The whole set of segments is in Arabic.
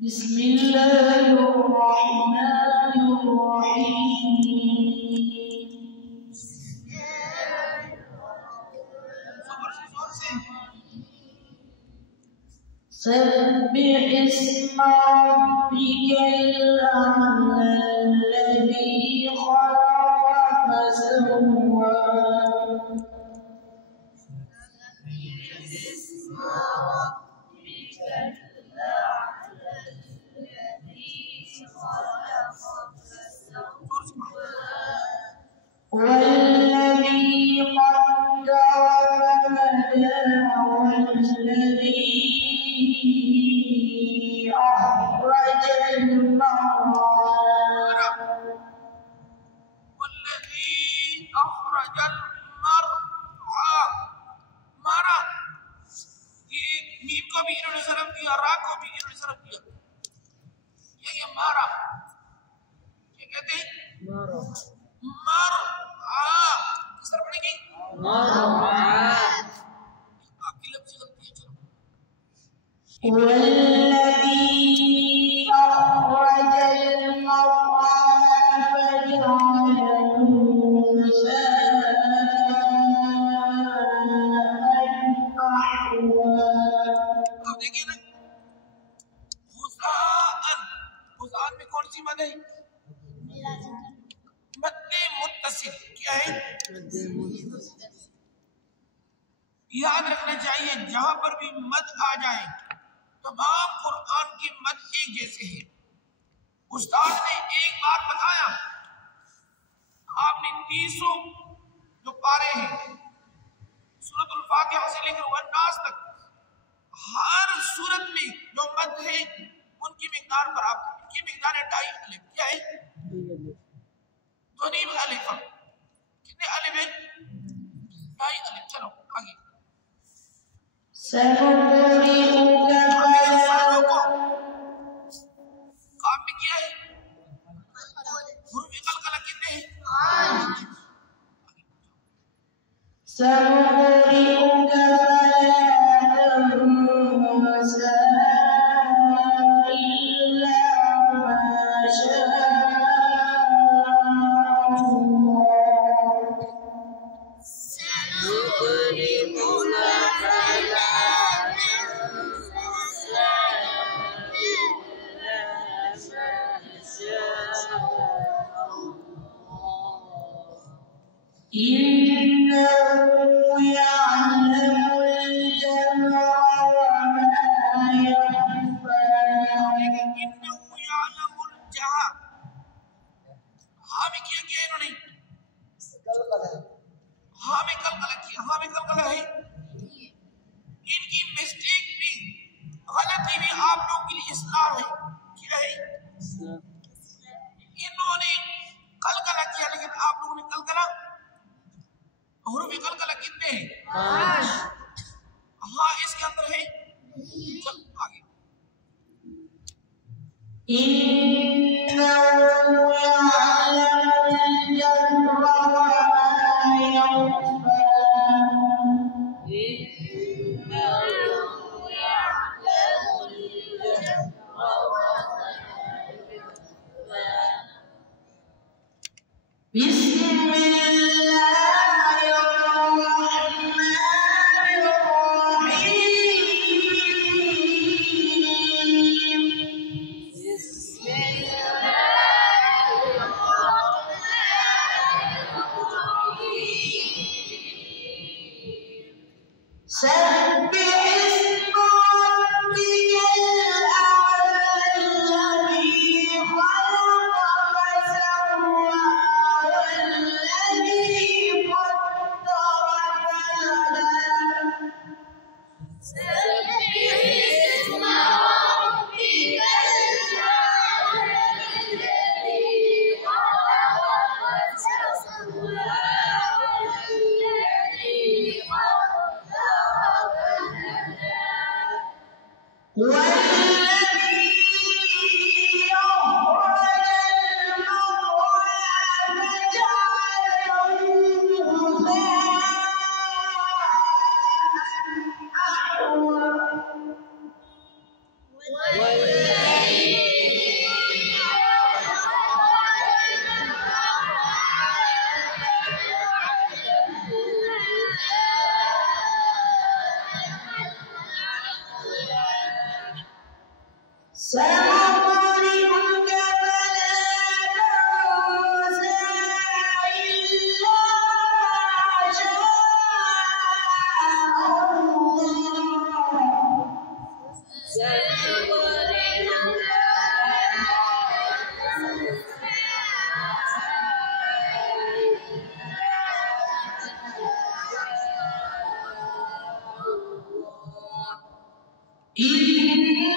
बिस्मिल्लाहिर्रहमानिर्रहीम। सब्बिह इस्मा रब्बिकल अ'ला अल्लज़ी खलक़ फसव्वा। والذي قدر فهدى والذي أخرج المرعى मरा ये मीम को भी इन्होंने सरफ दिया, रा को भी इन्होंने सरफ दिया। ये मारा क्या कहते हैं? मारा मारा किस तरह पढ़ेंगे? मारा आपकी लफ्ज़ गलती है। चलो والذي أخرج المرعى فجعله अब देखिए ना, गुज़ान में कौन सी मद है? मद्दे मुत्तसिल। क्या है? याद रखना चाहिए, जहां पर भी मद आ जाए तमाम कुरान की मद एक जैसे है। उस्ताद ने एक बार बताया, आपने 300 जो पारे हैं सूरतुल फातिहा से लेकर वन्नास तक, हर सूरत में जो मद है उनकी मिकदार बराबर, इनकी मिकदार है 2.5 अलिफ। क्या है? 2 अलिफ। कितने अलिफ है? 2.5 अलिफ। चलो आगे। काम में किया है। हुरूफ कलकला कितने हैं? 5। سنقرئك فلا تنسى إلا ما شاء الله. سنقرئك فلا تنسى إلا ما شاء الله. إنه يعلم الجهر وما يخفى. إنه يعلم الجهر। हाँ में किया क्या इन्होंने? हाँ में कलकला किया। हाँ में कलकला है। इनकी मिस्टेक भी, गलती भी आप लोगों के लिए इस्लाह है। क्या है? इन्होंने कलकला किया, लेकिन आप लोगों ने कलकला, हुरूफ कलकला कितने हैं? 5। हाँ इसके अंदर है। चल आगे। إنه يعلم الجهر وما يخفى. إنه يعلم الجهر وما يخفى. بسم الله الرحمن الرحيم. بسم الله الرحمن الرحيم. سبح اسم ربك الأعلى الذي خلق فسوى سنقرئك فلا تنسى إلا ما شاء الله إنه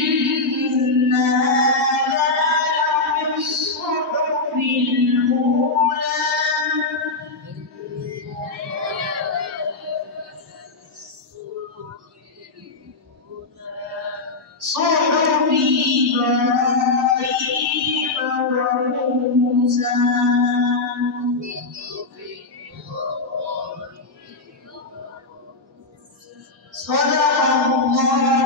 إن هذا لفي الصحف الأولى صحف إبراهيم وموسى صدق الله